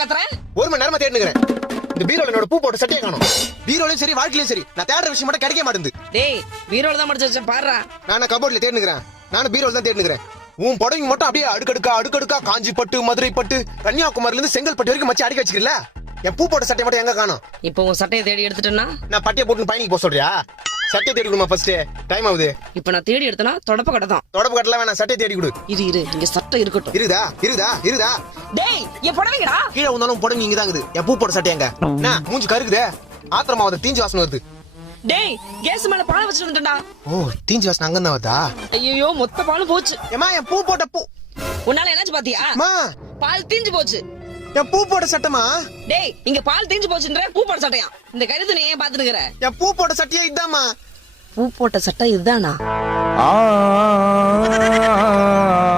கத்துறேன்? 1 மணி நேரமா தேடினுக்கிறேன். இந்த பீரோல என்னோட பூ போட்ட சட்டையை காணோம். பீரோலயும் சரி வாழ்க்கையிலயும் சரி நான் தேடுற விஷயம் மட்டும் கிடைக்க மாட்டேங்குது. டேய் பீரோல தான் மடிச்சு வச்சேன் பாருடா. நான் கபோர்ட்ல தேடினுக்கிறேன். நானும் பீரோல தான் தேடினுக்கிறேன். உன் புடவைங்க மட்டும் அப்படியே அடுக்கடுக்கா காஞ்சி பட்டு, மதுரை பட்டு, கன்னியாகுமரியில இருந்து செங்கல்பட்டு வரைக்கும் மச்சி அடிக்க வச்சிருக்கல. என் பூ போட்ட சட்டை மட்டும் எங்க காணோம்? இப்போ உன் சட்டையை தேடி எடுத்துட்டேன்னா நான் பட்டியை போட்டு பயணிக்கு போக சொல்றியா? சட்டை தேடி கொடுமா ஃபர்ஸ்ட். டைம் ஆகுது. இப்ப நான் தேடி எடுத்தனா தொடப்ப கடை தான். தொடப்பு கட்டல வேணாம், சட்டை தேடி கொடு. இரு இங்க சட்டை இருக்கட்டும். இருதா. டேய் என் புடவைங்கடா. கீழே வந்தாலும் புடவை இங்க தான் இருக்குது. என் பூ போட்ட சட்டை எங்க? என்ன மூஞ்சி கருக்குதே? ஆத்திரமா வந்து தீஞ்சு வாசனை வருது. டேய் கேஸ் மேல பால் வச்சிட்டு வந்துட்டேன்டா. ஓ தீஞ்சு வாசனை அங்க தான் வருதா? ஐயோ மொத்த பாலும் போச்சு. ஏமா என் பூ போட்ட பூ உன்னால என்னாச்சு பாத்தியா? அம்மா பால் தீஞ்சு போச்சு. என் பூ போட்ட சட்டமா? டேய் இங்க பால் தீஞ்சு போச்சுன்ற பூ போட்ட சட்டையா? இந்த கருத்து நீ ஏன் பாத்துட்டு இருக்கற? என் பூ போட்ட சட்டையே இதாம்மா. பூ போட்ட சட்டை இதுதானா?